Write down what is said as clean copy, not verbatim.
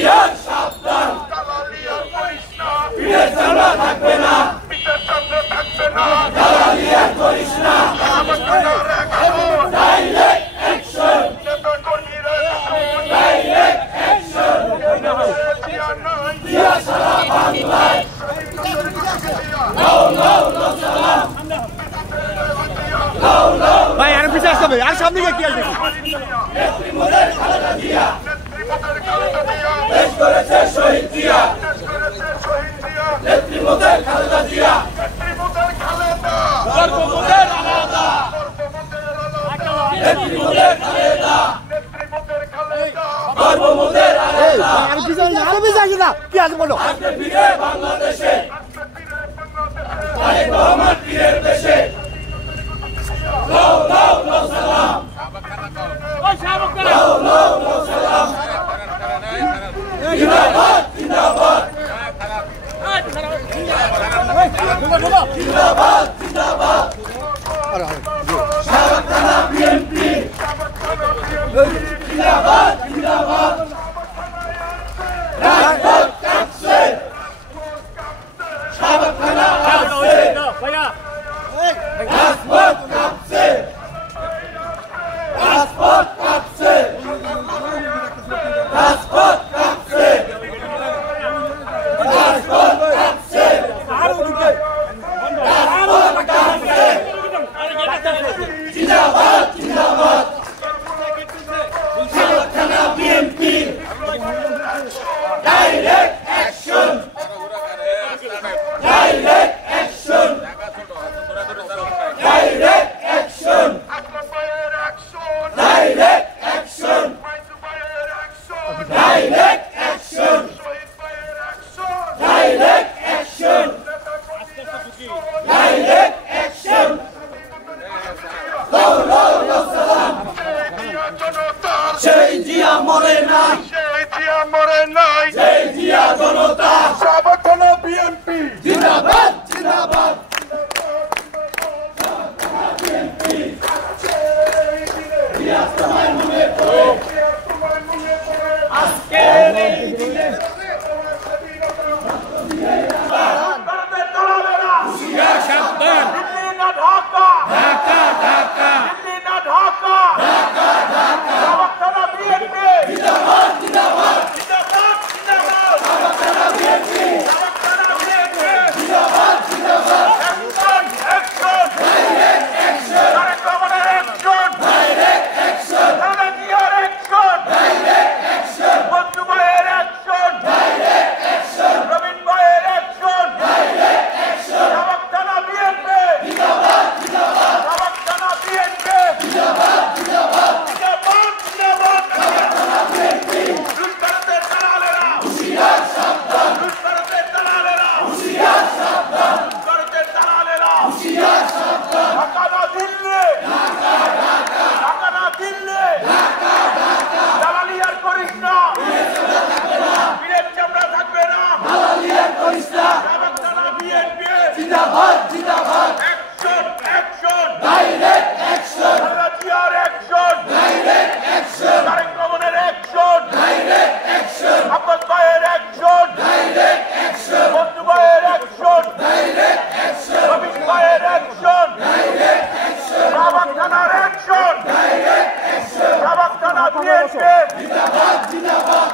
হুঁশিয়ার সাবধান, পীরের চামড়া থাকবে না, দালালি আর করিস না। ডাইরেক্ট অ্যাকশন, ডাইরেক্ট অ্যাকশন, দিয়া সারা বাংলায় লাও লাও লাও সালাম। ভাই আর পিছে আসতে হবে, আর সামনে গিয়ে কি আসবে? নেত্রী মোদের খালেদা জিয়া দেশ করেছে শহীদ জিয়া, নেত্রী মোদের খালেদা জিয়া, গর্ব মোদের আলাদা, নেত্রী মোদের খালেদা, গর্ব মোদের আলাদা। আর পিছে আসি না, কি আছে বলো? আজকে ফিরে বাংলাদেশে তারেক রহমান পীরের দেশে, লাও লাও লাও সালাম, লাও লাও লাও সালাম। জিন্দাবাদ জিন্দাবাদ জিন্দাবাদ জিন্দাবাদ, সাবেক থানা বিএনপি জিন্দাবাদ জিন্দাবাদ। রাজপথ কাঁপছে, সাবেক থানা কাঁপছে, রাজপথ কাঁপছে, রাজপথ কাঁপছে, রাজপথ কাঁপছে, রাজপথ কাঁপছে, রাজপথ কাঁপছে। জিন্দাবাদ জিন্দাবাদ, সাবেক থানা BNP direct action, direct action, direct action, direct action, direct action, direct action, direct action. লাও লাও লাও সালাম, সেই জিয়া মরে নাই, সেই জিয়া জনতা, সাবেক থানা বিএনপি জিন্দাবাদ জিন্দাবাদ। জিন্দাবাদ জিন্দাবাদ, অ্যাকশন অ্যাকশন, ডাইরেক্ট অ্যাকশন, রাজিয়ার অ্যাকশন, ডাইরেক্ট অ্যাকশন, তারেক রহমানের অ্যাকশন, ডাইরেক্ট অ্যাকশন, আব্বাস ভাইয়ের অ্যাকশন, ডাইরেক্ট অ্যাকশন, বন্ধু ভাইয়ের অ্যাকশন, ডাইরেক্ট অ্যাকশন, রবিন ভাইয়ের অ্যাকশন, ডাইরেক্ট অ্যাকশন, সাবেক থানার অ্যাকশন, ডাইরেক্ট অ্যাকশন। সাবেক থানা বিএনপি জিন্দাবাদ জিন্দাবাদ,